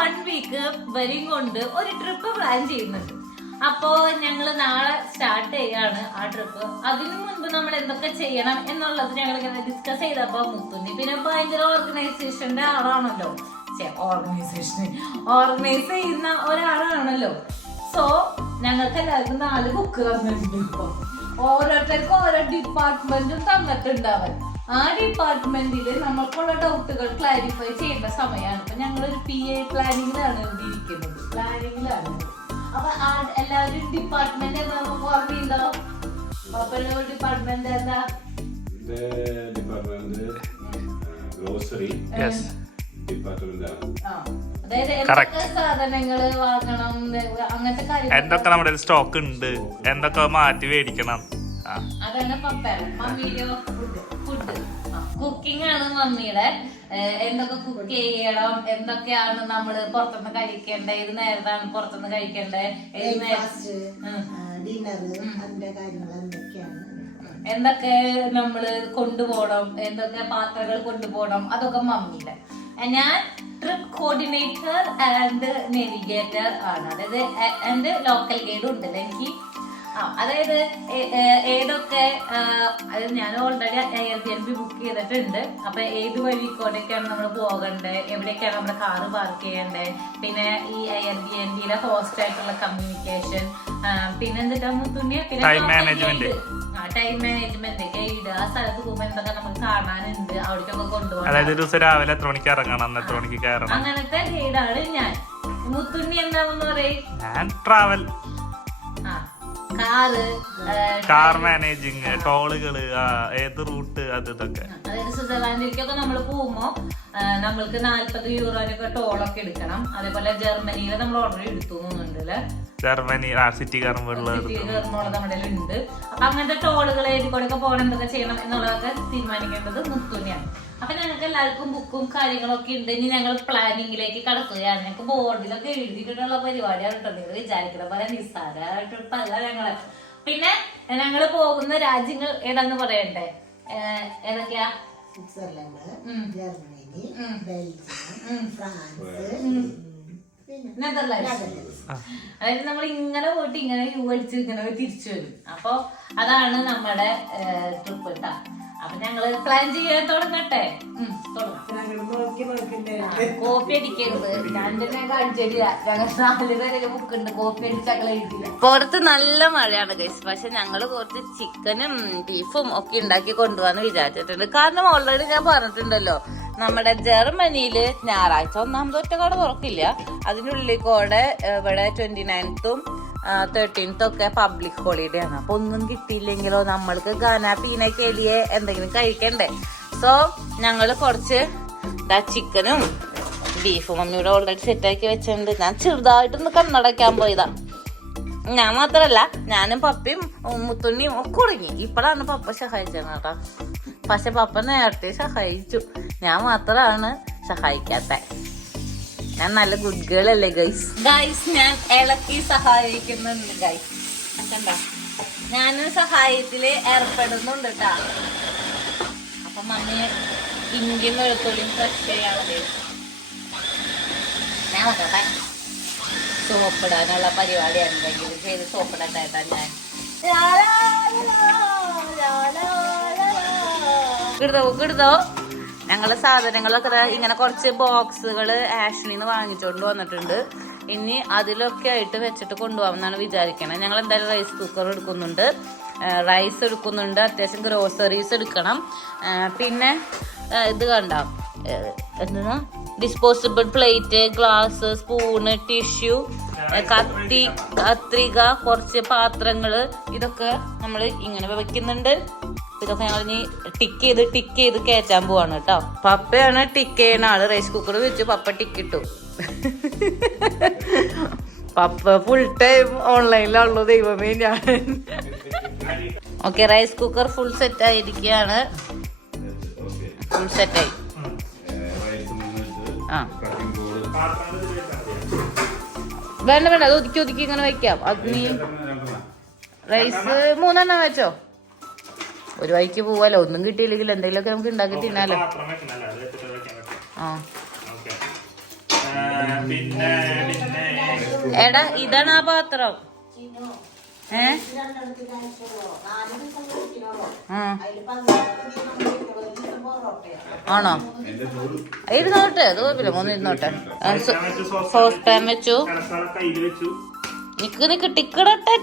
1 week വരെയും കൊണ്ട് ഒരു ട്രിപ്പ് പ്ലാൻ ചെയ്യുന്നുണ്ട്. അപ്പോ ഞങ്ങള് നാളെ സ്റ്റാർട്ട് ചെയ്യാണ് ആ ട്രിപ്പ്. അതിനു മുൻപ് നമ്മൾ എന്തൊക്കെ ചെയ്യണം എന്നുള്ളത് ഞങ്ങൾ ഇങ്ങനെ ഡിസ്കസ് ചെയ്തപ്പോ മുത്തുന്നി പിന്നെ ഭയങ്കര ഓർഗനൈസേഷന്റെ ആളാണല്ലോ, ഓർഗനൈസ് ചെയ്യുന്ന ഒരാളാണല്ലോ. സോ ഞങ്ങൾക്ക് എല്ലാവർക്കും 4 ബുക്ക് തന്നിട്ടുണ്ട്. ഇപ്പൊ ഓരോരുത്തർക്കും ഓരോ ഡിപ്പാർട്ട്മെന്റും തന്നിട്ടുണ്ടാവും. ആ ഡിപ്പാർട്ട്മെന്റില് നമ്മൾക്കുള്ള ഡൗട്ടുകൾ ക്ലാരിഫൈ ചെയ്യേണ്ട സമയമാണ്. ഇപ്പൊ ഞങ്ങളൊരു PA പ്ലാനിങ്ങിലാണ് ഇവിടെ ഇരിക്കുന്നത്, പ്ലാനിങ്ങിലാണ്. അപ്പൊ എല്ലാവരും ഡിപ്പാർട്ട്മെന്റ് എന്താ ഓർമ്മയുണ്ടോ? പപ്പയുടെ ഡിപ്പാർട്ട്മെന്റ് എന്താ? ഗ്രോസറി അതായത് എന്തൊക്കെ സാധനങ്ങള് വാങ്ങണം, അങ്ങനത്തെ കാര്യങ്ങൾ, എന്തൊക്കെ നമ്മുടെ സ്റ്റോക്ക് ഉണ്ട്, എന്തൊക്കെ മാറ്റി മേടിക്കണം. അതാണ് പപ്പയുടെ. മമ്മിയുടെ ഫുഡ് കുക്കിംഗ് ആണ് മമ്മിയുടെ. എന്തൊക്കെ കുക്ക് ചെയ്യണം, എന്തൊക്കെയാണ് നമ്മള് പുറത്തുനിന്ന് കഴിക്കേണ്ടത്, ഏത് നേരത്താണ് പുറത്തുനിന്ന് കഴിക്കേണ്ടത്, ഏത് എന്തൊക്കെ നമ്മള് കൊണ്ടുപോകണം, എന്തൊക്കെ പാത്രങ്ങൾ കൊണ്ടുപോകണം, അതൊക്കെ മമ്മിയുടെ. ഞാൻ ട്രിപ്പ് കോർഡിനേറ്റർ ആൻഡ് നേവിഗേറ്റർ ആണ്. അതായത് എന്റെ ലോക്കൽ ഗൈഡ് ഉണ്ടല്ലോ എനിക്ക്. അതായത് ഏതൊക്കെ, അതായത് ഞാൻ ഓൾറെഡി Airbnb ബുക്ക് ചെയ്തിട്ടുണ്ട്. അപ്പൊ ഏത് വഴിക്കോടൊക്കെയാണ് നമ്മൾ പോകേണ്ടത്, എവിടെയൊക്കെയാണ് നമ്മുടെ കാറ് പാർക്ക് ചെയ്യേണ്ടത്, പിന്നെ ഈ Airbnb ഹോസ്റ്റ് ആയിട്ടുള്ള കമ്മ്യൂണിക്കേഷൻ, പിന്നെ എന്തിട്ടാ മുത്തുണ്ണിയ, പിന്നെ ടൈം മാനേജ്മെന്റ് ഗൈഡ്, ആ സ്ഥലത്ത് പോകുമ്പോൾ എന്തൊക്കെ നമുക്ക് കാണാനുണ്ട്, അവിടേക്കൊക്കെ കൊണ്ടുപോകണം. രാവിലെ എത്ര മണിക്ക് ഇറങ്ങണം, എത്ര മണിക്ക് കയറണം, അങ്ങനത്തെ ഗൈഡാണ് ഞാൻ. മുത്തുണ്ണി എന്താണെന്ന് പറയും? ഞാൻ ട്രാവൽ, കാർ മാനേജിങ്, ടോളുകള്, ഏത് റൂട്ട്, അത് ഇതൊക്കെ. അതായത് സ്വിറ്റ്സർലാൻഡിലേക്കൊക്കെ നമ്മൾ പോകുമ്പോ നമ്മൾക്ക് 40 യൂറോനൊക്കെ ടോളൊക്കെ എടുക്കണം. അതേപോലെ ജർമ്മനിയില് നമ്മൾ ഓൾറെഡി എടുത്തു തോന്നുന്നുണ്ടല്ലേ, ജർമ്മനി സിറ്റി കയറുമ്പോഴുള്ള നമ്മുടെ ഉണ്ട്. അപ്പൊ അങ്ങനത്തെ ടോളുകൾ ഏതിക്കൂടെ പോകണം, എന്തൊക്കെ ചെയ്യണം എന്നുള്ളതൊക്കെ തീരുമാനിക്കേണ്ടത് മുത്തുണ്ണിയാണ്. അപ്പൊ ഞങ്ങൾക്ക് എല്ലാവർക്കും ബുക്കും കാര്യങ്ങളൊക്കെ ഉണ്ട്. ഇനി ഞങ്ങൾ പ്ലാനിങ്ങിലേക്ക് കടക്കുകയാണ്. ഞങ്ങൾക്ക് ബോർഡിലൊക്കെ എഴുതിയിട്ടുള്ള പരിപാടിയാണ് കേട്ടോ. നിങ്ങൾ വിചാരിക്കുന്ന പോലെ നിസ്സാരമായിട്ടല്ല ഞങ്ങള്. പിന്നെ ഞങ്ങള് പോകുന്ന രാജ്യങ്ങൾ ഏതാന്ന് പറയണ്ടേ? ഏതൊക്കെയാ? Switzerland, Germany, Belgium, France, Netherlands. അതായത് നമ്മൾ ഇങ്ങനെ പോയിട്ട് ഇങ്ങനെ അടിച്ച് ഇങ്ങനെ തിരിച്ചു വരും. അപ്പൊ അതാണ് നമ്മുടെ ട്രിപ്പ് കേട്ടാ. അപ്പൊ ഞങ്ങള് പ്ലാൻ ചെയ്യാൻ തുടങ്ങട്ടെ. കോപ്പി അടിക്കരുത്, ഞാൻ തന്നെ കാണിച്ചില്ല. ഞങ്ങൾ 4 പേരൊക്കെ ബുക്ക് ഉണ്ട്, കോപ്പി അടിച്ചാൽ എഴുതില്ല. പുറത്ത് നല്ല മഴയാണ് ഗൈസ്. പക്ഷെ ഞങ്ങള് കുറച്ച് ചിക്കനും ബീഫും ഒക്കെ ഉണ്ടാക്കി കൊണ്ടുപോകാന്ന് വിചാരിച്ചിട്ടുണ്ട്. കാരണം ഓൾറെഡി ഞാൻ പറഞ്ഞിട്ടുണ്ടല്ലോ, നമ്മുടെ ജർമ്മനിയില് ഞായറാഴ്ച 1-ാമത് ഒറ്റക്കട തുറക്കില്ല. അതിനുള്ളിൽ കൂടെ ഇവിടെ 29th 13th ഒക്കെ പബ്ലിക് ഹോളിഡേ ആണ്. അപ്പൊ ഒന്നും കിട്ടിയില്ലെങ്കിലോ നമ്മൾക്ക് ഗാന പീന കേലിയെ എന്തെങ്കിലും കഴിക്കണ്ടേ. സോ ഞങ്ങള് കുറച്ച് ചിക്കനും ബീഫും മമ്മിയുടെ ഓൾറെഡി സെറ്റാക്കി വെച്ചിട്ടുണ്ട്. ഞാൻ ചെറുതായിട്ടൊന്ന് കണ്ണടയ്ക്കാൻ പോയതാ. ഞാൻ മാത്രല്ല, ഞാനും പപ്പയും മുത്തുണ്ണിയും ഒക്കെ ഉടങ്ങി. ഇപ്പോഴാണ് പപ്പ സഹായിച്ചത് കേട്ടോ. പക്ഷെ പപ്പ നേരത്തെ സഹായിച്ചു, ഞാൻ മാത്രമാണ് സഹായിക്കാത്ത. ഞാൻ നല്ല ഗുഡ് ഗേൾ അല്ലേ ഗൈസ്? ഞാൻ ഇളക്കി സഹായിക്കുന്നുണ്ട് ഗൈസ്. കണ്ടോ, ഞാനും സഹായത്തില് ഏർപ്പെടുന്നുണ്ട് കേട്ടാ. അപ്പൊ മമ്മി ഇഞ്ചിയും വെളുത്തുള്ളിയും ഫ്രഷ് ചെയ്യാണ്. ഞാൻ നോക്കട്ടെ, സോപ്പിടാനുള്ള പരിപാടി എന്തെങ്കിലും ചെയ്ത് സോപ്പിടട്ടായിട്ടാ ഞാൻ. കിടുതോ ഞങ്ങള് സാധനങ്ങളൊക്കെ ഇങ്ങനെ കുറച്ച് ബോക്സുകള് ആഷ്ണിന്ന് വാങ്ങിച്ചോണ്ട് വന്നിട്ടുണ്ട്. ഇനി അതിലൊക്കെ ആയിട്ട് വെച്ചിട്ട് കൊണ്ടുപോകാമെന്നാണ് വിചാരിക്കണത്. ഞങ്ങൾ എന്തായാലും റൈസ് കുക്കർ എടുക്കുന്നുണ്ട്, റൈസ് എടുക്കുന്നുണ്ട്, അത്യാവശ്യം ഗ്രോസറീസ് എടുക്കണം. പിന്നെ ഇത് കണ്ട എന്താ, disposable plate, glass, spoon, tissue, കത്രിക, കുറച്ച് പാത്രങ്ങള്, ഇതൊക്കെ നമ്മൾ ഇങ്ങനെ വെക്കുന്നുണ്ട്. ഇതൊക്കെ ഞങ്ങൾ ഇനി ടിക്ക് ചെയ്ത് കയറ്റാൻ പോവാണ് കേട്ടോ. പപ്പയാണ് ടിക്ക് ചെയ്യുന്ന ആള്. റൈസ് കുക്കർ വെച്ച് പപ്പ ടിക്കിട്ടു. പപ്പ ഫുൾ ടൈം ഓൺലൈനിലാണല്ലോ ദൈവമേ ഞാൻ. Okay, rice cooker full set ആയിരിക്കുകയാണ്. ഫുൾ സെറ്റായി. വേണ്ട അത് ഒതുക്കി ഇങ്ങനെ വെക്കാം. അത് നീ റൈസ് 3 വെച്ചോ. ഒരു വഴിക്ക് പോവാലോ, ഒന്നും കിട്ടിയില്ലെങ്കിൽ എന്തെങ്കിലുമൊക്കെ നമുക്ക് ഉണ്ടാക്കി തിന്നാലോ. പിന്നെ എടാ ഇതാണ് ആ പാത്രം. ആണോ? ഇരുന്നോട്ടെ, അത് കുഴപ്പമില്ല, 3 ഇരുന്നോട്ടെ. സോസ് പാൻ വെച്ചു. കയ്യിൽ വെച്ചു. നിക്ക് ടിക്കിടട്ടെ.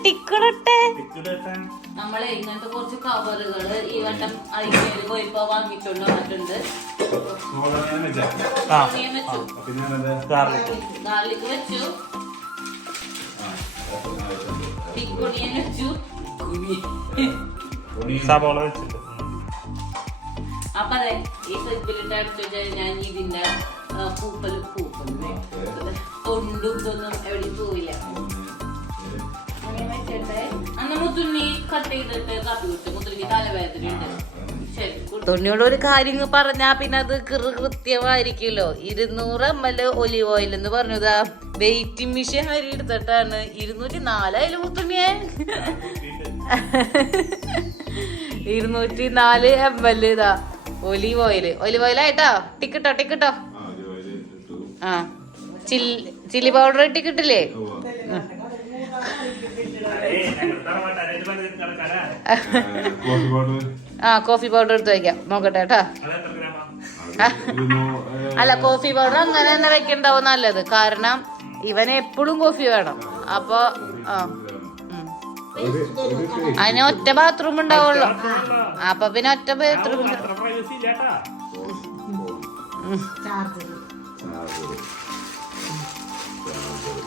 നമ്മളെ ഇങ്ങനത്തെ കുറച്ച് കവറുകള് ഈ വട്ടം ഐക്യയില് പോയിപ്പോ വാങ്ങിച്ചോണ്ട് വന്നിട്ടുണ്ട്. ഗാർലിക് വെച്ചു, പിക്കുണിയൻ വെച്ചു, സവാള വെച്ചിട്ട്. അപ്പൊ അതെ ഈ ഫ്രിഡ്ജിലിട്ട് അടിച്ചു വെച്ചാൽ ഞാൻ ഇതിന്റെ പൂപ്പലും തൊണ്ടും ഇതൊന്നും എവിടെയും പോവില്ല. അന്ന് മുത്തുണ്ണി കട്ട് ചെയ്തിട്ട് കാപ്പി കുടിച്ചു. മുത്തുണ്ണിക്ക് തലവേദന ഉണ്ട്. തൊണ്ണിയോട് ഒരു കാര്യം പറഞ്ഞാ പിന്നെ അത് കൃത്യമായിരിക്കുമല്ലോ. 200 ml ഒലിവ് ഓയിൽ എന്ന് പറഞ്ഞതാ. വെയിറ്റിംഗ് മെഷീൻ വരെ എടുത്തിട്ടാണ് 204 മുത്തുണ്ണിയെ 204 ml ഇതാ ഒലിവ് ഓയിൽ ആയിട്ടോ. ടിക്കട്ടോ ആ ചില്ലി പൗഡർ ടിക്കട്ടില്ലേ? ആ കോഫി പൗഡർ എടുത്ത് വയ്ക്കാം, നോക്കട്ടെ കേട്ടാ. അല്ല കോഫി പൗഡർ അങ്ങനെ തന്നെ വെക്കണ്ടാവും നല്ലത്. കാരണം ഇവന് എപ്പോഴും കോഫി വേണം. അപ്പൊ അതിന് ഒറ്റ ബാത്റൂം ഉണ്ടാവുള്ളൂ. അപ്പൊ പിന്നെ ഒറ്റ ബാത്റൂം.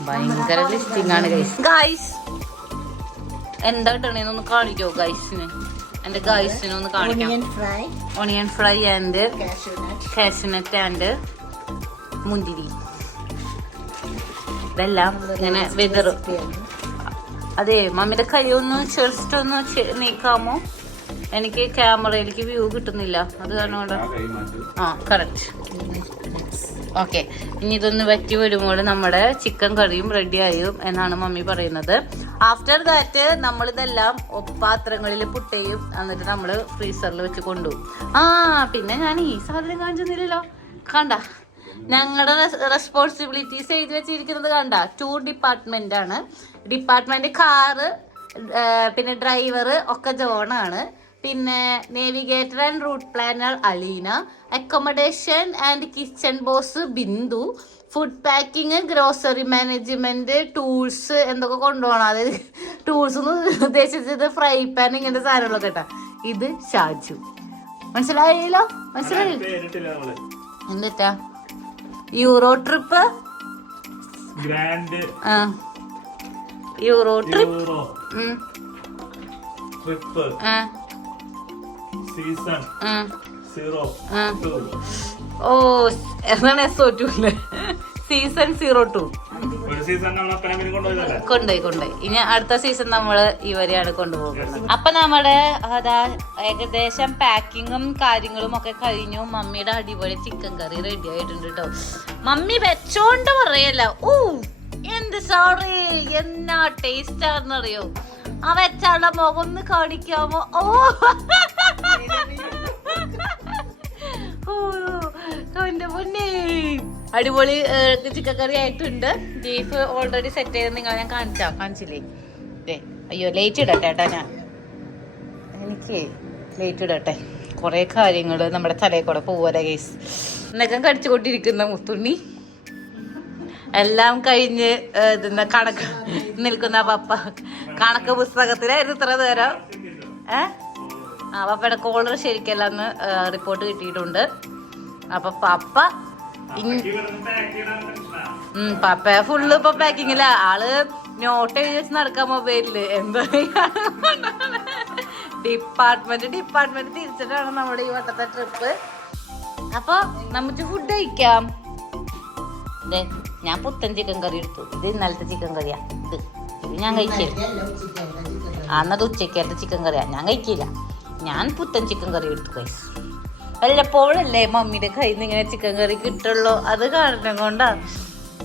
ഭയങ്കര ലിസ്റ്റിംഗ് ആണ് ഗൈസ്. എന്താ ഇട്ടണേന്നൊന്ന് കാണിക്കോ ഗൈസിന്? എന്റെ ഗൈസിന് ഒന്ന് കാണിക്കാം. Onion fry and cashew nut and മുന്തിരി. ഇതെല്ലാം ഇങ്ങനെ വെതറും. അതെ, മമ്മിയുടെ കൈ ഒന്ന് ചെറുസ്റ്റ് ഒന്ന് നീക്കാമോ? എനിക്ക് ക്യാമറയിലേക്ക് വ്യൂ കിട്ടുന്നില്ല, അത് കാരണം കൊണ്ട്. ആ കറക്റ്റ്. ഓക്കെ, ഇനി ഇതൊന്ന് വറ്റി വരുമ്പോൾ നമ്മുടെ ചിക്കൻ കറിയും റെഡി ആയും എന്നാണ് മമ്മി പറയുന്നത്. ആഫ്റ്റർ ദാറ്റ് നമ്മളിതെല്ലാം പാത്രങ്ങളിൽ പുട്ടയും എന്നിട്ട് നമ്മള് ഫ്രീസറിൽ വെച്ച് കൊണ്ടുപോകും. ആ പിന്നെ ഞാൻ ഈ സാധനം കാണിച്ചില്ലല്ലോ, കണ്ട ഞങ്ങളുടെ റെസ്പോൺസിബിലിറ്റീസ് എഴുതി വെച്ചിരിക്കുന്നത് കണ്ട. 2 ഡിപ്പാർട്ട്മെന്റ് ആണ്. ഡിപ്പാർട്ട്മെന്റ് കാറ്, പിന്നെ ഡ്രൈവർ ഒക്കെ ജോണാണ്, പിന്നെ navigator and route planner Aleena, accommodation and kitchen boss Bindu, food packing, grocery management, tools എന്തൊക്കെ കൊണ്ടുപോകണം. അതായത് ടൂൾസ് എന്ന് ഉദ്ദേശിച്ചത് ഫ്രൈ പാൻ ഇങ്ങനത്തെ സാധനങ്ങളൊക്കെ കേട്ടാ. ഇത് ഷാജു. മനസ്സിലായില്ലോ? മനസ്സിലായി എന്നിട്ടാ euro trip. Euro trip season 02. ഓ എന്താണ് SO2 അല്ലേ? സീസൺ 02 കൊണ്ടുപോയി. ഇനി അടുത്ത സീസൺ നമ്മള് ഇവരെയാണ് കൊണ്ടുപോകുന്നത്. അപ്പൊ നമ്മുടെ അതാ ഏകദേശം പാക്കിങ്ങും കാര്യങ്ങളും ഒക്കെ കഴിഞ്ഞു. മമ്മിയുടെ അടിപൊളി ചിക്കൻ കറി റെഡി ആയിട്ടുണ്ട് കേട്ടോ. മമ്മി വെച്ചോണ്ട് പറയല്ല, ഓ എന്ത് സോറി, എന്നാ ടേസ്റ്റ് ആണെന്നറിയോ? ആ വെച്ചാളുടെ മുഖം ഒന്ന് കാണിക്കാമോ? ഓ എന്റെ പൊന്നേ, അടിപൊളി ചിക്കൻ കറി ആയിട്ടുണ്ട്. ബീഫ് ഓൾറെഡി സെറ്റ് ചെയ്ത് നിങ്ങളെ ഞാൻ കാണിച്ചില്ലേ? അയ്യോ ലേറ്റ് ഇടട്ടെ കേട്ടാ, എനിക്ക് ലേറ്റ് ഇടട്ടെ. കുറെ കാര്യങ്ങള് നമ്മുടെ തലയിൽ കൂടെ പോവല്ലേ ഗൈസ്. എന്നൊക്കെ കടിച്ചുകൊണ്ടിരിക്കുന്ന മുത്തുണ്ണി എല്ലാം കഴിഞ്ഞ് കണക്ക് നിൽക്കുന്ന പപ്പ കണക്ക് പുസ്തകത്തിലായിരുന്നു ഇത്ര നേരം. പപ്പയുടെ കോളർ ശരിക്കല്ലെന്ന് റിപ്പോർട്ട് കിട്ടിയിട്ടുണ്ട്. അപ്പൊ പപ്പ പപ്പ ഫുള്ള് ഇപ്പൊ പാക്കിങ്ങില്ല. ആള് നോട്ട് എഴുതി വെച്ച് നടക്കാൻ മൊബൈലില്. എന്താ ഡിപ്പാർട്ട്മെന്റ് തിരിച്ചിട്ടാണ് നമ്മുടെ ഈ വട്ടത്തെ ട്രിപ്പ്. അപ്പൊ നമുക്ക് ഫുഡ് കഴിക്കാം. ഞാൻ പുത്തൻ ചിക്കൻ കറി എടുത്തു. ഇത് ഇന്നലത്തെ ചിക്കൻ കറിയാ. ഇത് ഞാൻ കഴിച്ചില്ല. അന്നത് ഉച്ചക്കത്തെ ചിക്കൻ കറിയാ, ഞാൻ കഴിക്കില്ല. ഞാൻ പുത്തൻ ചിക്കൻ കറി എടുത്തു ഗൈസ്. വല്ലപ്പോഴല്ലേ മമ്മിയുടെ കയ്യിൽ നിന്ന് ഇങ്ങനെ ചിക്കൻ കറി കിട്ടുള്ളൂ. അത് കാരണം കൊണ്ടാ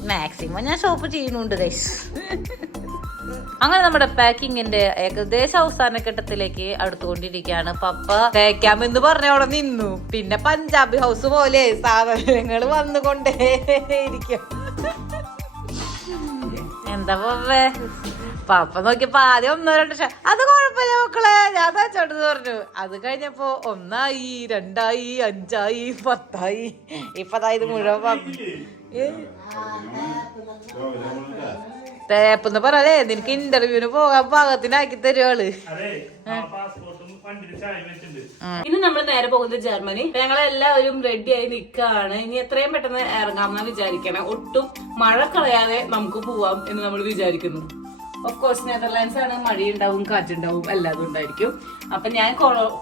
മാക്സിമം ഞാൻ ഷോപ്പ് ചെയ്യുന്നുണ്ട് ഗൈസ്. അങ്ങനെ നമ്മുടെ പാക്കിങ്ങിന്റെ ഏകദേശം അവസാന ഘട്ടത്തിലേക്ക് അടുത്തുകൊണ്ടിരിക്കുകയാണ്. പപ്പ തേക്കാമെന്ന് പറഞ്ഞ അവിടെ നിന്നു. പിന്നെ പഞ്ചാബി ഹൗസ് പോലെ സാധനങ്ങൾ വന്നുകൊണ്ടേ ഇരിക്കും. എന്താ പാപ്പ നോക്കിയപ്പോ ആദ്യം 1-2 അത് കുഴപ്പമില്ല മക്കളെ ഞാൻ തയ്ച്ചോട്ടെന്ന് പറഞ്ഞു. അത് കഴിഞ്ഞപ്പോ 1 ആയി 2 ആയി 5 ആയി 10 ആയി. ഇപ്പൊ ഇത് മുഴുവൻ തേപ്പെന്ന് പറയാലേ നിനക്ക് ഇന്റർവ്യൂവിന് പോകാൻ പാകത്തിനാക്കി തരുവാള്. ഇനി നമ്മൾ നേരെ പോകുന്നത് ജർമ്മനി. ഞങ്ങളെല്ലാവരും റെഡി ആയി നിൽക്കാണ്. ഇനി എത്രയും പെട്ടെന്ന് ഇറങ്ങാമെന്ന് വിചാരിക്കണം. ഒട്ടും മഴ കളയാതെ നമുക്ക് പോവാം എന്ന് നമ്മൾ വിചാരിക്കുന്നു. ഓഫ് കോഴ്സ് നെതർലാൻഡ്സ് ആണ്, മഴയുണ്ടാവും കാറ്റുണ്ടാവും എല്ലാതും ഉണ്ടായിരിക്കും. അപ്പൊ ഞാൻ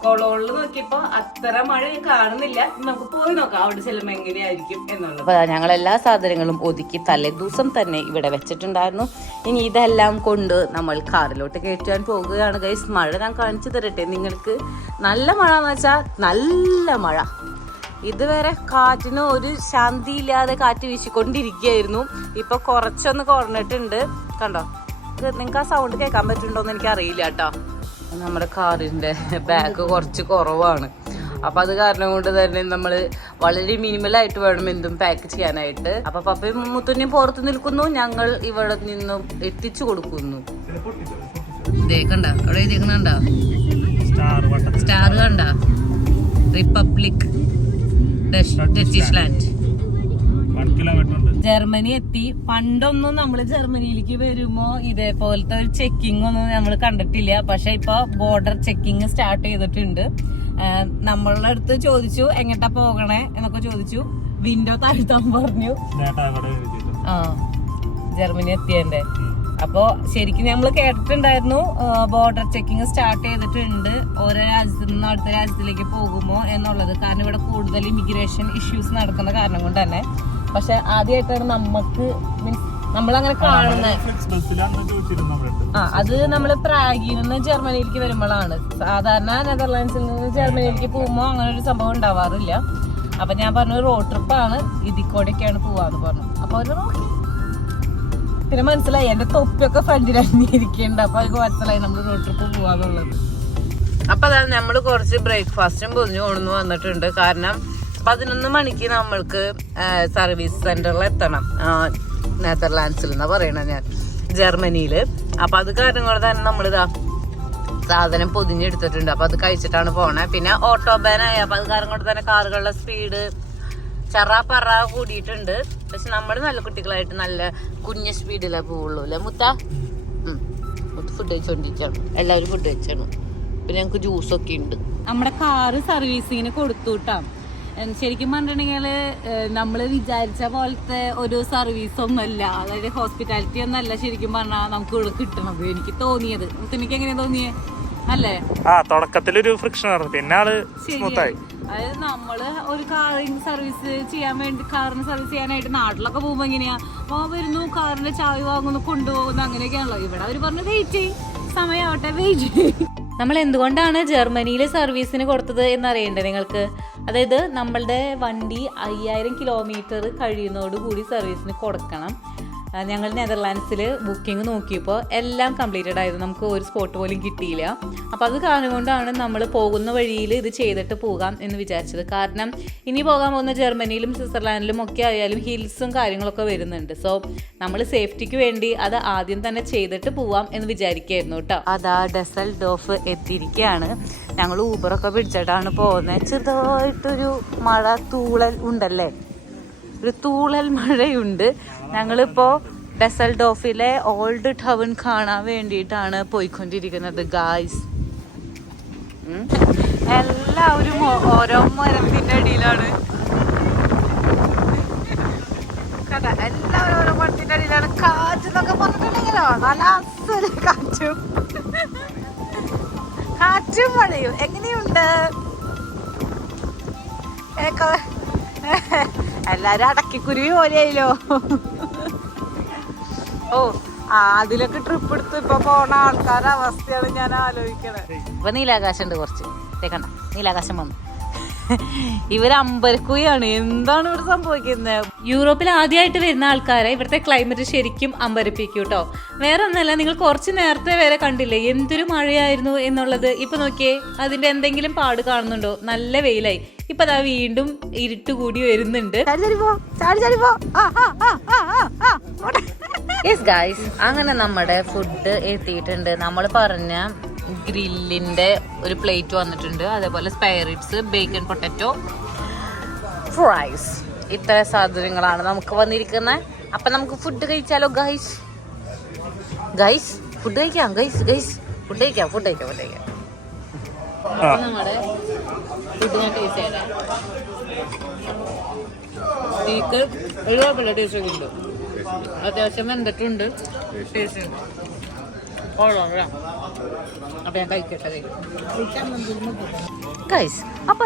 കൊളോണിൽ നോക്കിയപ്പോ അത്ര മഴ കാണുന്നില്ല. നമുക്ക് പോയി നോക്കാം അവിടെ ചെല്ലുമ്പോ എങ്ങനെയായിരിക്കും എന്നുള്ളത്. അപ്പൊ ഞങ്ങൾ എല്ലാ സാധനങ്ങളും ഒതുക്കി തലേദിവസം തന്നെ ഇവിടെ വെച്ചിട്ടുണ്ടായിരുന്നു. ഇനി ഇതെല്ലാം കൊണ്ട് നമ്മൾ കാറിലോട്ട് കയറ്റാൻ പോകുകയാണ് ഗൈസ്. മഴ ഞാൻ കാണിച്ചു തരട്ടെ നിങ്ങൾക്ക്. നല്ല മഴ എന്ന് വെച്ചാൽ നല്ല മഴ. ഇതുവരെ കാറ്റിന് ഒരു ശാന്തിയില്ലാതെ കാറ്റ് വീശിക്കൊണ്ടിരിക്കുകയായിരുന്നു. ഇപ്പൊ കുറച്ചൊന്ന് കുറഞ്ഞിട്ടുണ്ട്. കണ്ടോ, നിങ്ങൾക്ക് ആ സൗണ്ട് കേൾക്കാൻ പറ്റുന്നുണ്ടോന്ന് എനിക്ക് അറിയില്ല കേട്ടോ. നമ്മുടെ കാറിന്റെ ബാഗ് കുറച്ച് കുറവാണ്. അപ്പൊ അത് കാരണം കൊണ്ട് തന്നെ നമ്മള് വളരെ മിനിമലായിട്ട് വേണം എന്തും പാക്ക് ചെയ്യാനായിട്ട്. അപ്പൊ പപ്പയും മുത്തുണ്ണിയും പുറത്ത് നിൽക്കുന്നു, ഞങ്ങൾ ഇവിടെ നിന്നും എത്തിച്ചു കൊടുക്കുന്നു. കണ്ട അവിടെ എഴുതിക്കണ സ്റ്റാർ കണ്ട റിപ്പബ്ലിക് ഡച്ചിഷ്ലാൻഡ്. ജർമ്മനി എത്തി. പണ്ടൊന്നും നമ്മള് ജർമ്മനിയിലേക്ക് വരുമ്പോ ഇതേപോലത്തെ ഒരു ചെക്കിംഗ് ഒന്നും നമ്മൾ കണ്ടിട്ടില്ല. പക്ഷെ ഇപ്പൊ ബോർഡർ ചെക്കിംഗ് സ്റ്റാർട്ട് ചെയ്തിട്ടുണ്ട്. നമ്മളുടെ അടുത്ത് ചോദിച്ചു എങ്ങോട്ടാ പോകണേ എന്നൊക്കെ ചോദിച്ചു. വിൻഡോ താഴ്ത്താൻ പറഞ്ഞു. ജർമ്മനി എത്തിയതിന്റെ. അപ്പൊ ശരിക്കും നമ്മൾ കേട്ടിട്ടുണ്ടായിരുന്നു ബോർഡർ ചെക്കിംഗ് സ്റ്റാർട്ട് ചെയ്തിട്ടുണ്ട് ഓരോ രാജ്യത്തു നിന്ന് അടുത്ത രാജ്യത്തിലേക്ക് പോകുമോ എന്നുള്ളത്. കാരണം ഇവിടെ കൂടുതൽ ഇമിഗ്രേഷൻ ഇഷ്യൂസ് നടക്കുന്ന കാരണം കൊണ്ട് തന്നെ. പക്ഷെ ആദ്യമായിട്ടാണ് നമുക്ക് മീൻസ് നമ്മളങ്ങനെ കാണുന്നത്. അത് നമ്മള് പ്രാഗിൽ നിന്ന് ജർമ്മനിയിലേക്ക് വരുമ്പോഴാണ്. സാധാരണ നെതർലാൻഡ്സിൽ നിന്ന് ജർമ്മനിയിലേക്ക് പോകുമ്പോ അങ്ങനെ ഒരു സംഭവം ഉണ്ടാവാറില്ല. അപ്പൊ ഞാൻ പറഞ്ഞു റോഡ് ട്രിപ്പാണ്, ഇതിക്കോടെയൊക്കെയാണ് പോവാന്ന് പറഞ്ഞു. അപ്പൊ അവര് നോക്കി. പിന്നെ മനസ്സിലായി എന്റെ തൊപ്പിയൊക്കെ ഫ്രണ്ടിൽ ഇരിക്കുന്നുണ്ട്. അപ്പൊ അവർക്ക് മനസ്സിലായി നമ്മള് റോഡ് ട്രിപ്പ് പോവാന്നുള്ളത്. അപ്പൊ അതാണ് നമ്മള് കുറച്ച് ബ്രേക്ക്ഫാസ്റ്റും പൊതിഞ്ഞു കൊണ്ടു വന്നിട്ടുണ്ട്. കാരണം 11 മണിക്ക് നമ്മൾക്ക് സർവീസ് സെന്ററിൽ എത്തണം. നെതർലാൻഡ്സിൽ എന്നാ പറയണ ഞാൻ, ജർമ്മനിയില്. അപ്പൊ അത് കാരണം കൊണ്ട് തന്നെ നമ്മളിതാ സാധനം പൊതിഞ്ഞെടുത്തിട്ടുണ്ട്. അപ്പൊ അത് കഴിച്ചിട്ടാണ് പോണേ. പിന്നെ ഓട്ടോ ബാനായി. അപ്പൊ അത് കാരണം കൊണ്ട് തന്നെ കാറുകളുടെ സ്പീഡ് ചറാപ്പറ കൂടിയിട്ടുണ്ട്. പക്ഷെ നമ്മള് നല്ല കുട്ടികളായിട്ട് നല്ല കുഞ്ഞ സ്പീഡിലേ പോവുള്ളൂ അല്ലെ മുത്ത? ഫുഡ് കഴിച്ചോണ്ടിരിക്കാണ്. എല്ലാവരും ഫുഡ് കഴിച്ചാണ്. പിന്നെ ഞങ്ങക്ക് ജ്യൂസൊക്കെ ഉണ്ട്. നമ്മുടെ കാറ് സർവീസിങ്ങിന് കൊടുത്തുട്ടാ. ശരിക്കും പറഞ്ഞിട്ടുണ്ടെങ്കിൽ നമ്മള് വിചാരിച്ച പോലത്തെ ഒരു സർവീസ് ഒന്നല്ല, അതായത് ഹോസ്പിറ്റാലിറ്റി ഒന്നല്ല ശരിക്കും പറഞ്ഞാൽ നമുക്ക് ഇവിടെ കിട്ടണത്. എനിക്ക് തോന്നിയത്. എനിക്ക് എങ്ങനെയാ തോന്നിയേ? അല്ലേ? തുടക്കത്തിലൊരു ഫ്രിക്ഷൻ ആയിരുന്നു, പിന്നെ ആള് സ്മൂത്തായി. അതായത് നമ്മള് ഒരു കാറിന് സർവീസ് ചെയ്യാൻ വേണ്ടി കാറിന് സർവീസ് ചെയ്യാനായിട്ട് നാട്ടിലൊക്കെ പോകുമ്പോ എങ്ങനെയാ വരുന്നു, കാറിന്റെ ചാവി വാങ്ങുന്നു, കൊണ്ടുപോകുന്നു, അങ്ങനെയൊക്കെയാണല്ലോ. ഇവിടെ അവര് പറഞ്ഞു വെയിറ്റ് ചെയ്യും, സമയമാവട്ടെ വെയിറ്റ് ചെയ്യും. നമ്മൾ എന്തുകൊണ്ടാണ് ജർമ്മനിയിൽ സർവീസിന് കൊടുത്തത് എന്നറിയണ്ടേ നിങ്ങൾക്ക്? അതായത് നമ്മളുടെ വണ്ടി 5000 കിലോമീറ്റർ കഴിയുന്നതോടുകൂടി സർവീസിന് കൊടുക്കണം. ഞങ്ങൾ നെതർലാൻഡ്സിൽ ബുക്കിംഗ് നോക്കിയപ്പോൾ എല്ലാം കംപ്ലീറ്റഡ് ആയിരുന്നു. നമുക്ക് ഒരു സ്പോട്ട് പോലും കിട്ടിയില്ല. അപ്പോൾ അത് കാരണം കൊണ്ടാണ് നമ്മൾ പോകുന്ന വഴിയിൽ ഇത് ചെയ്തിട്ട് പോകാം എന്ന് വിചാരിച്ചത്. കാരണം ഇനി പോകാൻ പോകുന്ന ജർമ്മനിയിലും സ്വിറ്റ്സർലാൻഡിലും ഒക്കെ ആയാലും ഹിൽസും കാര്യങ്ങളൊക്കെ വരുന്നുണ്ട്. സോ നമ്മൾ സേഫ്റ്റിക്ക് വേണ്ടി അത് ആദ്യം തന്നെ ചെയ്തിട്ട് പോവാം എന്ന് വിചാരിക്കുകയായിരുന്നു കേട്ടോ. അതാ ഡസൽഡോഫ് എത്തിയിരിക്കുകയാണ്. ഞങ്ങൾ ഊബറൊക്കെ പിടിച്ചിട്ടാണ് പോകുന്നത്. ചെറുതായിട്ടൊരു മഴ തൂളൽ ഉണ്ടല്ലേ, ഒരു തൂളൽ മഴയുണ്ട്. ഞങ്ങളിപ്പോ ഡസൽഡോഫിലെ ഓൾഡ് ടൗൺ കാണാൻ വേണ്ടിയിട്ടാണ് പോയിക്കൊണ്ടിരിക്കുന്നത് ഗായ്സ്. എല്ലാവരും ഓരോ മരത്തിന്റെ അടിയിലാണ്. എല്ലാവരും ഓരോ മരത്തിന്റെ അടിയിലാണ്. കാറ്റെന്നൊക്കെ പറഞ്ഞിട്ടുണ്ടെങ്കിലോ നല്ല അസല് കാറ്റും മഴയും എങ്ങനെയുണ്ട്? എല്ലാരും അടക്കിക്കുരുവി പോലെയായില്ലോ. ഓ അതിലൊക്കെ ട്രിപ്പ് എടുത്ത് ഇപ്പൊ പോണ ആൾക്കാരുടെ അവസ്ഥയാണ് ഞാൻ ആലോചിക്കണത്. ഇപ്പൊ നീലാകാശം ഉണ്ട് കുറച്ച്, കണ്ട നീലാകാശം വന്നു. ഇവര് അമ്പരക്കുകയാണ്. എന്താണ് ഇവിടെ സംഭവിക്കുന്നത്? യൂറോപ്പിൽ ആദ്യമായിട്ട് വരുന്ന ആൾക്കാരെ ഇവിടുത്തെ ക്ലൈമറ്റ് ശരിക്കും അമ്പരപ്പിക്കും കേട്ടോ. വേറെ ഒന്നല്ല, നിങ്ങൾ കുറച്ച് നേരത്തെ വരെ കണ്ടില്ലേ എന്തൊരു മഴയായിരുന്നു എന്നുള്ളത്. ഇപ്പൊ നോക്കിയേ, അതിന്റെ എന്തെങ്കിലും പാട് കാണുന്നുണ്ടോ? നല്ല വെയിലായി. ഇപ്പൊ അതാ വീണ്ടും ഇരുട്ട് കൂടി വരുന്നുണ്ട്. യെസ് ഗൈസ്, അങ്ങനെ നമ്മുടെ ഫുഡ് എത്തിയിട്ടുണ്ട്. നമ്മൾ പറഞ്ഞ ഗ്രില്ലിന്റെ ഒരു പ്ലേറ്റ് വന്നിട്ടുണ്ട്, അതേപോലെ സ്പെയറിറ്റ്സ്, ബേക്കൺ പൊട്ടറ്റോ, ഫ്രൈസ്, ഇത്ര സാധനങ്ങളാണ് നമുക്ക് വന്നിരിക്കുന്നത്. അപ്പൊ നമുക്ക് ഫുഡ് കഴിച്ചാലോ ഗൈസ്? ഫുഡ് കഴിക്കാം ഫുഡ് കഴിക്കാം. നമ്മുടെ ഫുഡ് ഞാൻ ടേസ്റ്റ് ചെയ്യണം. കുഴപ്പമില്ല, ടേസ്റ്റ് ഒക്കെ ഉണ്ട്. അത്യാവശ്യം വെന്തിട്ടുണ്ട്, ടേസ്റ്റ് ഉണ്ട്. അപ്പൊ ഞാൻ കഴിക്കട്ടെ ഗൈസ്. അപ്പൊ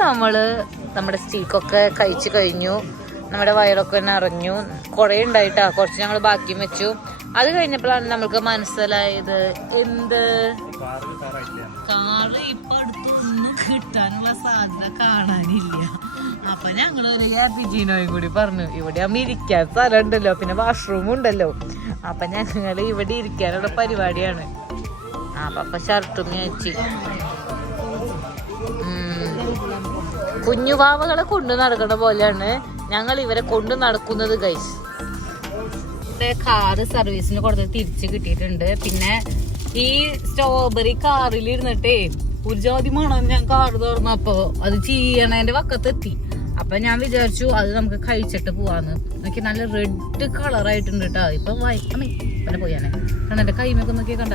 നമ്മുടെ സ്റ്റീക്കൊക്കെ കഴിച്ചു കഴിഞ്ഞു. നമ്മുടെ വയറൊക്കെ നിറഞ്ഞു. കുറേ ഉണ്ടായിട്ടാ, കുറച്ച് ഞങ്ങൾ ബാക്കിയും വെച്ചു. അത് കഴിഞ്ഞപ്പോഴാണ് നമ്മൾക്ക് മനസ്സിലായത് എന്ത് കാറ് ഇപ്പൊ അടുത്തൊന്നും കിട്ടാനുള്ള സാധ്യത കാണാനില്ല. അപ്പൊ ഞങ്ങള് ഒരു യാപ്പിജീനോയും കൂടി പറഞ്ഞു, ഇവിടെ ആകുമ്പോ ഇരിക്കാൻ സ്ഥലം ഉണ്ടല്ലോ, പിന്നെ വാഷ്റൂമും ഉണ്ടല്ലോ. അപ്പൊ ഞങ്ങള് ഇവിടെ ഇരിക്കാനുള്ള പരിപാടിയാണ്. അപ്പൊ ഷർട്ടും വെച്ച് കുഞ്ഞുവാവകളെ കൊണ്ടു നടക്കുന്ന പോലെയാണ് ഞങ്ങൾ ഇവരെ കൊണ്ടു നടക്കുന്നത് ഗൈസ്. കാറ് സർവീസിന് കൊടുത്ത് തിരിച്ച് കിട്ടിയിട്ടുണ്ട്. പിന്നെ ഈ സ്ട്രോബെറി കാറിൽ ഇരുന്നിട്ടേ ഒരു ജാതി മണം ഞാൻ കാറ് തുറന്നപ്പോ അത് ചെയ്യണേന്റെ വക്കത്തെത്തി. അപ്പൊ ഞാൻ വിചാരിച്ചു അത് നമുക്ക് കഴിച്ചിട്ട് പോവാന്ന്. എനിക്ക് നല്ല റെഡ് കളറായിട്ടുണ്ട് കേട്ടോ. ഇപ്പൊ പിന്നെ പോയാനെ കാരണം എന്റെ കൈമൊക്കെ നോക്കിയാ കണ്ട,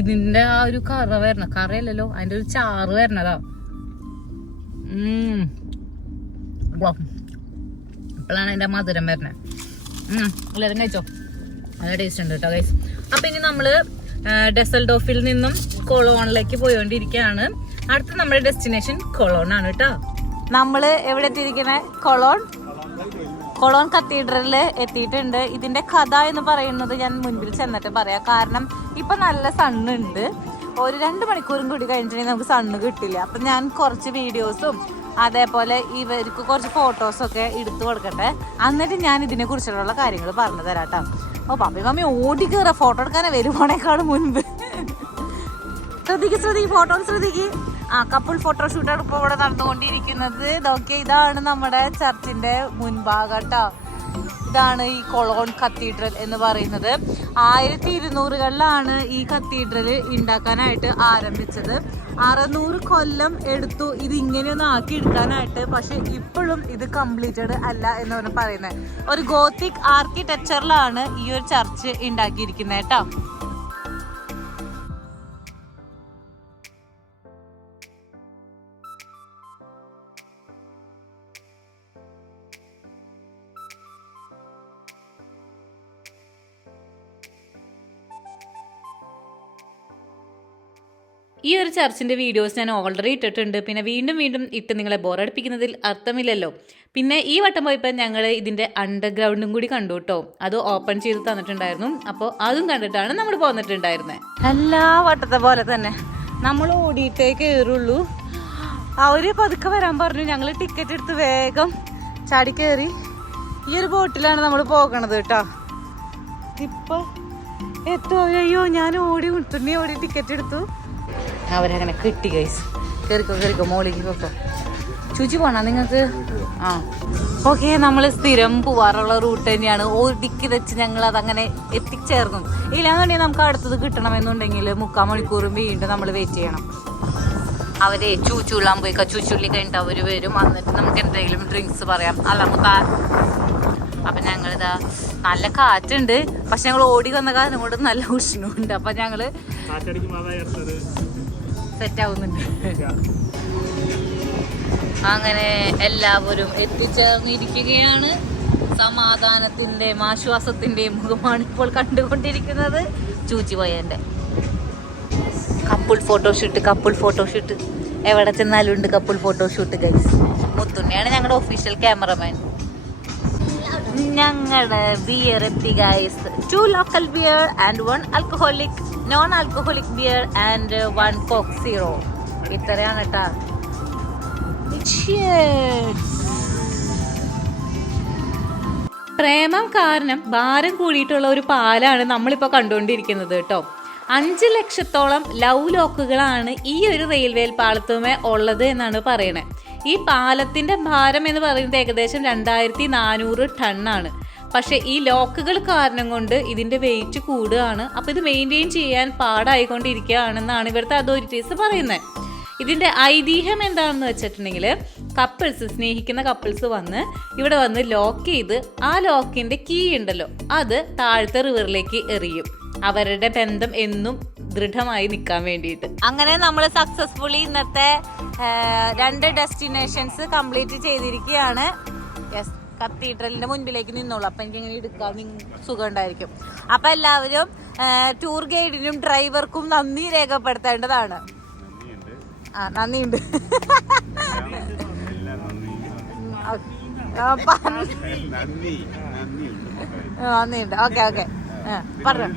ഇതിന്റെ ആ ഒരു കറ വരണ, കറയല്ലല്ലോ അതിന്റെ ഒരു ചാറ് വരണതാ. അപ്പോഴാണ് അതിന്റെ മധുരം വരണേ. എല്ലാവരും കഴിച്ചോ, നല്ല ടേസ്റ്റ് ഉണ്ട് കേട്ടോ ഗൈസ്. അപ്പൊ ഇനി നമ്മള് ഡെസൽഡോഫിൽ നിന്നും കൊളോണിലേക്ക് പോയോണ്ടിരിക്കുകയാണ്. അടുത്ത നമ്മുടെ ഡെസ്റ്റിനേഷൻ കൊളോൺ ആണ് കേട്ടോ. നമ്മള് എവിടെ എത്തിയിരിക്കണേ? കൊളോൺ കത്തീഡ്രലില് എത്തിയിട്ടുണ്ട്. ഇതിന്റെ കഥ എന്ന് പറയുന്നത് ഞാൻ മുൻപിൽ ചെന്നിട്ട് പറയാം. കാരണം ഇപ്പൊ നല്ല സണ്ണുണ്ട്. ഒരു 2 മണിക്കൂറും കൂടി കഴിഞ്ഞിട്ടുണ്ടെങ്കിൽ നമുക്ക് സണ്ണ് കിട്ടില്ല. അപ്പൊ ഞാൻ കുറച്ച് വീഡിയോസും അതേപോലെ ഇവർക്ക് കുറച്ച് ഫോട്ടോസൊക്കെ എടുത്തു കൊടുക്കട്ടെ. എന്നിട്ട് ഞാൻ ഇതിനെ കുറിച്ചുള്ള കാര്യങ്ങൾ പറഞ്ഞു തരാം കേട്ടോ. ഓ പാപ്പി മമ്മി ഓടി കയറാ ഫോട്ടോ എടുക്കാനേ വരുവാണേക്കാളും മുൻപ്. ശ്രദ്ധിക്ക്. കപ്പിൾ ഫോട്ടോഷൂട്ടാണ് ഇപ്പോൾ ഇവിടെ നടന്നുകൊണ്ടിരിക്കുന്നത്. ഇതൊക്കെ ഇതാണ് നമ്മുടെ ചർച്ചിന്റെ മുൻഭാഗം കേട്ടോ. ഇതാണ് ഈ കൊളോൺ കത്തീഡ്രൽ എന്ന് പറയുന്നത്. 1200കളിലാണ് ഈ കത്തീഡ്രൽ ഉണ്ടാക്കാനായിട്ട് ആരംഭിച്ചത്. 600 കൊല്ലം എടുത്തു ഇത് ഇങ്ങനെയൊന്നും ആക്കി എടുക്കാനായിട്ട്. പക്ഷെ ഇപ്പോഴും ഇത് കംപ്ലീറ്റഡ് അല്ല എന്നാണ് പറയുന്നത്. ഒരു ഗോത്തിക് ആർക്കിടെക്ചറിലാണ് ഈ ഒരു ചർച്ച് ഉണ്ടാക്കിയിരിക്കുന്നത് കേട്ടോ. ഈ ഒരു ചർച്ചിൻ്റെ വീഡിയോസ് ഞാൻ ഓൾറെഡി ഇട്ടിട്ടുണ്ട്. പിന്നെ വീണ്ടും ഇട്ട് നിങ്ങളെ ബോറടിപ്പിക്കുന്നതിൽ അർത്ഥമില്ലല്ലോ. പിന്നെ ഈ വട്ടം പോയപ്പോൾ ഞങ്ങൾ ഇതിൻ്റെ അണ്ടർഗ്രൗണ്ടും കൂടി കണ്ടു കേട്ടോ. അത് ഓപ്പൺ ചെയ്ത് തന്നിട്ടുണ്ടായിരുന്നു. അപ്പോൾ അതും കണ്ടിട്ടാണ് നമ്മൾ പോന്നിട്ടുണ്ടായിരുന്നത്. എല്ലാ വട്ടത്തെ പോലെ തന്നെ നമ്മൾ ഓടിയിട്ടേ കയറുള്ളൂ. അവർ പതുക്കെ വരാൻ പറഞ്ഞു. ഞങ്ങൾ ടിക്കറ്റ് എടുത്ത് വേഗം ചാടി കയറി. ഈ ഒരു ബോട്ടിലാണ് നമ്മൾ പോകണത് കേട്ടോ. ഇപ്പോൾ അയ്യോ ഞാൻ ഓടി ടിക്കറ്റ് എടുത്തു. അവരങ്ങനെ കിട്ടി ഗൈസ്. കയറിക്കോ മോളിലേക്ക് പോക്കോ. ചുചി പോണോ നിങ്ങൾക്ക്? ഓക്കെ, നമ്മൾ സ്ഥിരം പോവാറുള്ള റൂട്ട് തന്നെയാണ്. ഓടിക്ക് വെച്ച് ഞങ്ങൾ അതങ്ങനെ എത്തിച്ചേർന്നു. ഇല്ലാന്നുണ്ടെങ്കിൽ നമുക്ക് അടുത്തത് കിട്ടണമെന്നുണ്ടെങ്കിൽ 3/4 മണിക്കൂറും വീണ്ടും നമ്മൾ വെയിറ്റ് ചെയ്യണം. അവരെ ചൂച്ചുള്ളാൻ പോയി ചൂച്ചുള്ളി കഴിഞ്ഞിട്ട് അവർ വരും. എന്നിട്ട് നമുക്ക് എന്തെങ്കിലും ഡ്രിങ്ക്സ് പറയാം. അല്ല അപ്പം ഞങ്ങളിതാ നല്ല കാറ്റുണ്ട്. പക്ഷെ ഞങ്ങൾ ഓടി വന്ന കാരണം കൊണ്ട് നല്ല ഉഷ്ണമുണ്ട്. അപ്പം ഞങ്ങൾ സെറ്റ് ആവുന്നുണ്ട്. അങ്ങനെ എല്ലാവരും എത്തിച്ചേർന്നിരിക്കുകയാണ്. സമാധാനത്തിന്റെയും ആശ്വാസത്തിന്റെയും മുഖമാണ് ഇപ്പോൾ കണ്ടുകൊണ്ടിരിക്കുന്നത്. ചൂച്ചി പോയന്റെ കപ്പിൾ ഫോട്ടോഷൂട്ട് എവിടെ ചെന്നാലും ഉണ്ട് കപ്പിൾ ഫോട്ടോഷൂട്ട് ഗൈസ്. മുത്തുണ്ണിയാണ് ഞങ്ങളുടെ ഒഫീഷ്യൽ ക്യാമറമാൻ. ഞങ്ങളുടെ ബിയർ എത്തി guys. 2 local beer and 1 alcoholic non alcoholic beer and 1 coke zero. ഇത്രയാണ് കേട്ടാ. പ്രേമം കാരണം ഭാരം കൂടിയിട്ടുള്ള ഒരു പാലാണ് നമ്മളിപ്പോൾ കണ്ടുകൊണ്ടിരിക്കുന്നത് കേട്ടോ. 5 ലക്ഷത്തോളം ലവ് ലോക്കുകളാണ് ഈ ഒരു റെയിൽവേ പാളത്തുമേ ഉള്ളത് എന്നാണ് പറയണേ. ഈ പാലത്തിന്റെ ഭാരം എന്ന് പറയുന്നത് ഏകദേശം 2400 ടണ്ണാണ്. പക്ഷെ ഈ ലോക്കുകൾ കാരണം കൊണ്ട് ഇതിന്റെ വെയിറ്റ് കൂടുകയാണ്. അപ്പൊ ഇത് മെയിൻറ്റെയിൻ ചെയ്യാൻ പാടായിക്കൊണ്ടിരിക്കുകയാണെന്നാണ് ഇവിടുത്തെ അതോറിറ്റീസ് പറയുന്നത്. ഇതിന്റെ ഐതിഹ്യം എന്താണെന്ന് വെച്ചിട്ടുണ്ടെങ്കിൽ കപ്പിൾസ്, സ്നേഹിക്കുന്ന കപ്പിൾസ് വന്ന് ഇവിടെ വന്ന് ലോക്ക് ചെയ്ത് ആ ലോക്കിന്റെ കീ ഉണ്ടല്ലോ അത് താഴത്തെ റിവറിലേക്ക് എറിയും, അവരുടെ ബന്ധം എന്നും ദൃഢമായി നിൽക്കാൻ വേണ്ടിയിട്ട്. അങ്ങനെ നമ്മൾ സക്സസ്ഫുള്ളി ഇന്നത്തെ 2 ഡെസ്റ്റിനേഷൻസ് കംപ്ലീറ്റ് ചെയ്തിരിക്കുകയാണ്. യെസ്, കത്തീഡ്രലിന്റെ മുൻപിലേക്ക് നിന്നോളൂ, അപ്പൊ എനിക്ക് ഇങ്ങനെ എടുക്കാൻ സുഖം ഉണ്ടായിരിക്കും. അപ്പൊ എല്ലാവരും ടൂർ ഗൈഡിനും ഡ്രൈവർക്കും നന്ദി രേഖപ്പെടുത്തേണ്ടതാണ്. നന്ദിയുണ്ട്. നന്ദിയുണ്ട്. ഓക്കെ ഓക്കെ പറഞ്ഞു.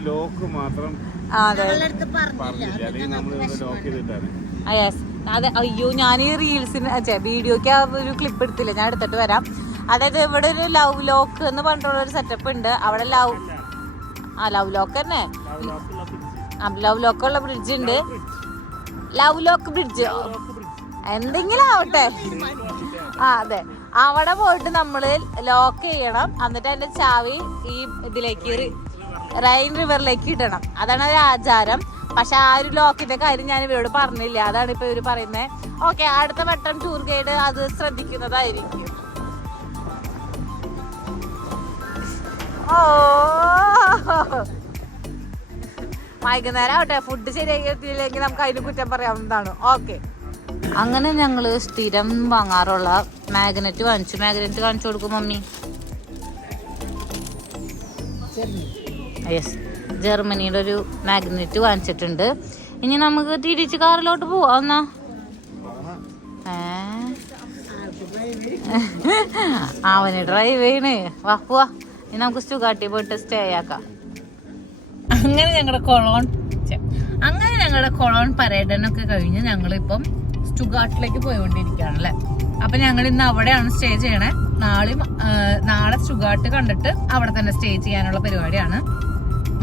അതെ, അയ്യോ ഞാൻ ഈ റീൽസിന് വീഡിയോക്ക് ആ ഒരു ക്ലിപ്പ് എടുത്തില്ല, ഞാൻ എടുത്തിട്ട് വരാം. അതായത് ഇവിടെ ഒരു ലവ് ലോക്ക് എന്ന് പറഞ്ഞിട്ടുള്ള ഒരു സെറ്റപ്പ് ഉണ്ട്. അവിടെ ലവ് ലോക്ക് തന്നെ, ലവ് ലോക്കുള്ള ബ്രിഡ്ജ് ഉണ്ട്. ലവ് ലോക്ക് ബ്രിഡ്ജ് എന്തെങ്കിലും ആവട്ടെ. അതെ, അവിടെ പോയിട്ട് നമ്മള് ലോക്ക് ചെയ്യണം. എന്നിട്ട് അതിന്റെ ചാവി ഈ ഇതിലേക്ക് റൈൻ റിവറിലേക്ക് ഇടണം. അതാണ് ഒരു ആചാരം. പക്ഷെ ആ ഒരു ലോക്കിന്റെ കാര്യം ഞാൻ ഇവരോട് പറഞ്ഞില്ല, അതാണ് ഇപ്പൊ ഇവര് പറയുന്നത്. ഓക്കെ, അടുത്ത വട്ടം ടൂർ ഗൈഡ് അത് ശ്രദ്ധിക്കുന്നതായിരിക്കും. ഓ വൈകുന്നേരം ആവട്ടെ, ഫുഡ് ശരിയാക്കി എത്തിയില്ലെങ്കിൽ നമുക്ക് അതിന് കുറ്റം പറയാവുന്നതാണ്. ഓക്കെ, അങ്ങനെ ഞങ്ങള് സ്ഥിരം വാങ്ങാറുള്ള മാഗ്നറ്റ് വാങ്ങിച്ചു. മാഗ്നറ്റ് കാണിച്ചു കൊടുക്കും മമ്മി. യെസ്, ജർമ്മനിയുടെ ഒരു മാഗ്നറ്റ് വാങ്ങിച്ചിട്ടുണ്ട്. ഇനി നമുക്ക് തിരിച്ച് കാറിലോട്ട് പോവാം. എന്നാ അവന് ഡ്രൈവ് ചെയ്യണേ. വാ പോവാ, ഇനി നമുക്ക് സ്റ്റുഗാട്ടി പോയിട്ട് സ്റ്റേ ആക്കാം. അങ്ങനെ ഞങ്ങളുടെ കൊളോൺ പര്യടനമൊക്കെ കഴിഞ്ഞ് ഞങ്ങളിപ്പം സ്റ്റുഗാട്ടിലേക്ക് പോയിക്കൊണ്ടിരിക്കുകയാണല്ലേ. അപ്പൊ ഞങ്ങൾ ഇന്ന് അവിടെയാണ് സ്റ്റേ ചെയ്യണേ. നാളെ സ്റ്റുഗാട്ട് കണ്ടിട്ട് അവിടെ തന്നെ സ്റ്റേ ചെയ്യാനുള്ള പരിപാടിയാണ്.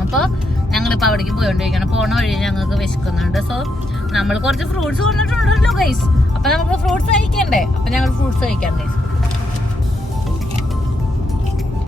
അപ്പോൾ ഞങ്ങളിപ്പോൾ അവിടേക്ക് പോയിക്കൊണ്ടിരിക്കുകയാണ്. പോണ വഴി ഞങ്ങൾക്ക് വിശക്കുന്നുണ്ട്. സോ നമ്മൾ കുറച്ച് ഫ്രൂട്ട്സ് കൊണ്ടിട്ടുണ്ടല്ലോ ഗൈസ്. അപ്പൊ നമുക്ക് ഫ്രൂട്ട്സ് കഴിക്കണ്ടേ? അപ്പൊ ഞങ്ങൾ ഫ്രൂട്ട്സ് കഴിക്കാൻ ഗൈസ്.